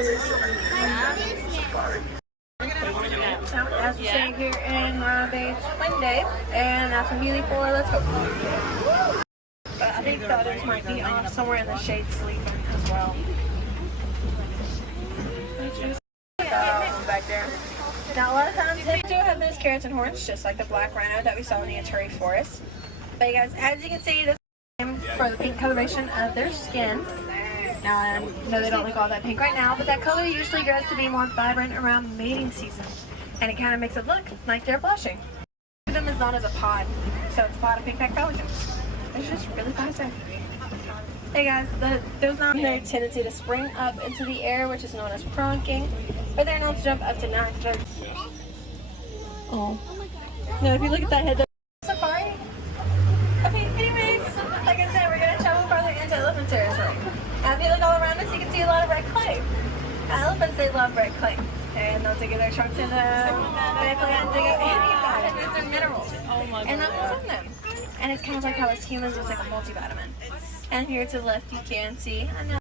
As we're staying here in Bay Twin Day, and that's a Healy for. Let's go. But I think the others might be off somewhere in the shade sleeping as well. Back there. Now a lot of times they do have those carrots and horns, just like the black rhino that we saw in the Aturi forest. But you guys, as you can see, this is for the pink coloration of their skin. Now I know they don't look all that pink right now, but that color usually grows to be more vibrant around mating season, and it kind of makes it look like they're blushing. Them is known as a pod, so it's a pod of pink-backed pelicans. It's just really classic. Hey guys, there's not their tendency to spring up into the air, which is known as pronking, but they're known to jump up to 9 to 30. Oh. Now if you look at that head, safari. Okay, anyways, like I said, we're going to travel farther into elephant territory. Now if you look all around us, you can see a lot of red clay. Elephants, they love red clay. And they'll dig their trunks in the red clay and dig up any vitamins and minerals. Oh my God. And that's in them. And it's kind of like how as humans, it's like a multivitamin. And here to the left, you can see, I know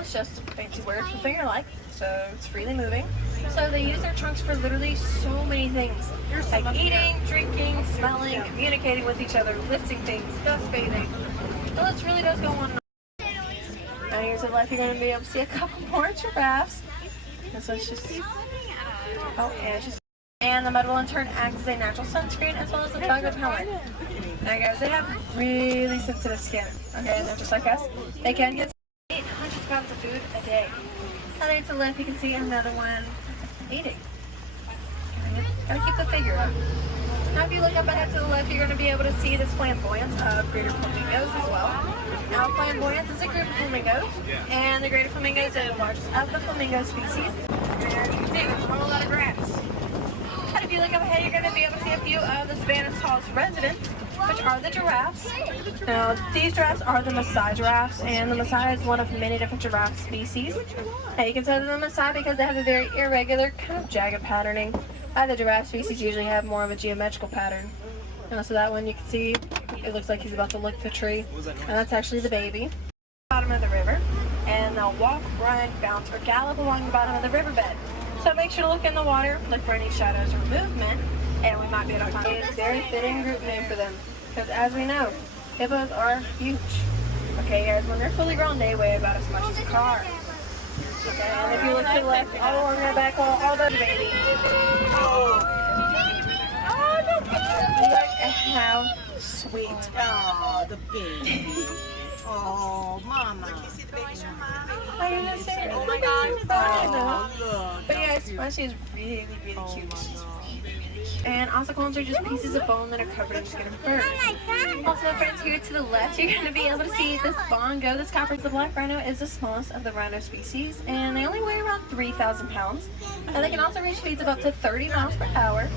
it's just a fancy word for finger-like, so it's freely moving. So they use their trunks for literally so many things, like eating, drinking, smelling, communicating with each other, lifting things, dust bathing. The list really does go on. Now here to the left, you're going to be able to see a couple more giraffes. This one's just, oh, and it's just, and the mud will in turn act as a natural sunscreen as well as a bug repellent. Now guys, they have really sensitive skin, okay, and they're just like us. They can get 800 pounds of food a day. And then to the left, you can see another one eating. Gotta keep the figure up. Now if you look up ahead to the left, you're going to be able to see this flamboyance of greater flamingos as well. Now flamboyance is a group of flamingos, and the greater flamingos are the largest of the flamingo species. And as you can see, there's a whole lot of grass. And if you look up ahead, you're going to be able to see a few of the savanna's tallest residents, which are the giraffes. Now, these giraffes are the Maasai giraffes, and the Maasai is one of many different giraffe species. Now, you can tell them the Maasai because they have a very irregular, kind of jagged patterning. The giraffe species usually have more of a geometrical pattern. So that one you can see, it looks like he's about to lick the tree, and that's actually the baby. Bottom of the river, and they'll walk, run, bounce, or gallop along the bottom of the riverbed. So make sure to look in the water, look for any shadows or movement, and we might be able to find a very fitting group name for them. Because as we know, hippos are huge. Okay guys, when they're fully grown, they weigh about as much as a car. Okay, and if you look to the left, all along their back, all those babies. Look at how sweet. Oh, the baby. Oh, mama. Are you gonna say, oh my God, but yes, she's really, really cute. And ossicones are just pieces of bone that are covered in skin and fur. Also, friends, here to the left, you're going to be able to see this bongo. This copper, the black rhino, is the smallest of the rhino species, and they only weigh around 3,000 pounds. And they can also reach speeds of up to 30 miles per hour.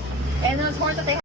And those horns that they